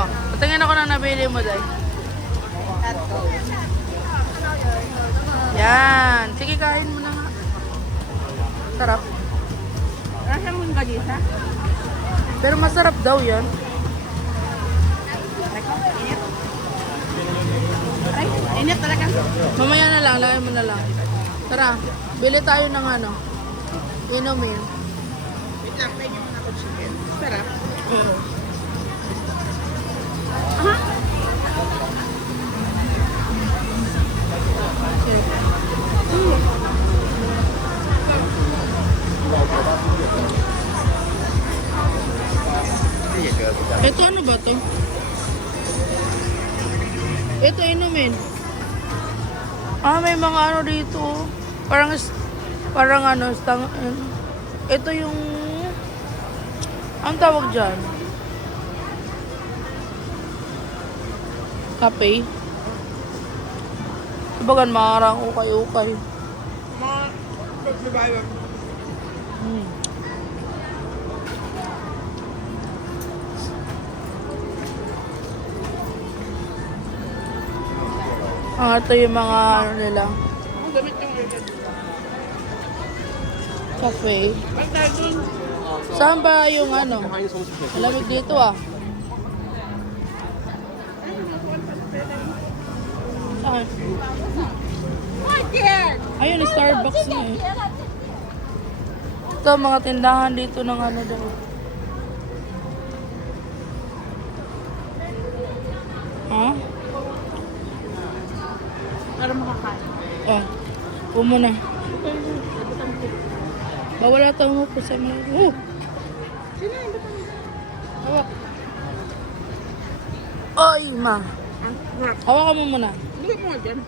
mo. Patingin ako ng nabili mo, Day. Yan. Sige, kain mo na nga. Sarap. Rasa mo yung gadisa? Pero masarap daw yan. Ay, init talaga. Mamaya na lang, lagay mo na lang. Tara, bili tayo ng ano. Inumin. Wait lang, pwede mo na ako chicken. Sarap. Ito ano ba to? Ito inumin. May mga ano dito. Parang ano, ito yung ang tawag dyan. Kape. Sabagan, makarang ukay-ukay. Mga pagbabayo. Ito yung mga ano nila. Ang gamit yung urgent. Cafe. Ang dahil dun. Saan ba yung ano? Malamig dito ah. Saan? Ayun, Starbucks na eh. Ito, mga tindahan dito ng ano daw. Ha? Para makakain. Oh, pumo na. Bawal ata mo po sa mga... Sino yung batang? Hawak. Oy, ma. Ang harap. Hawakan mo muna. Bigay mo nga dyan.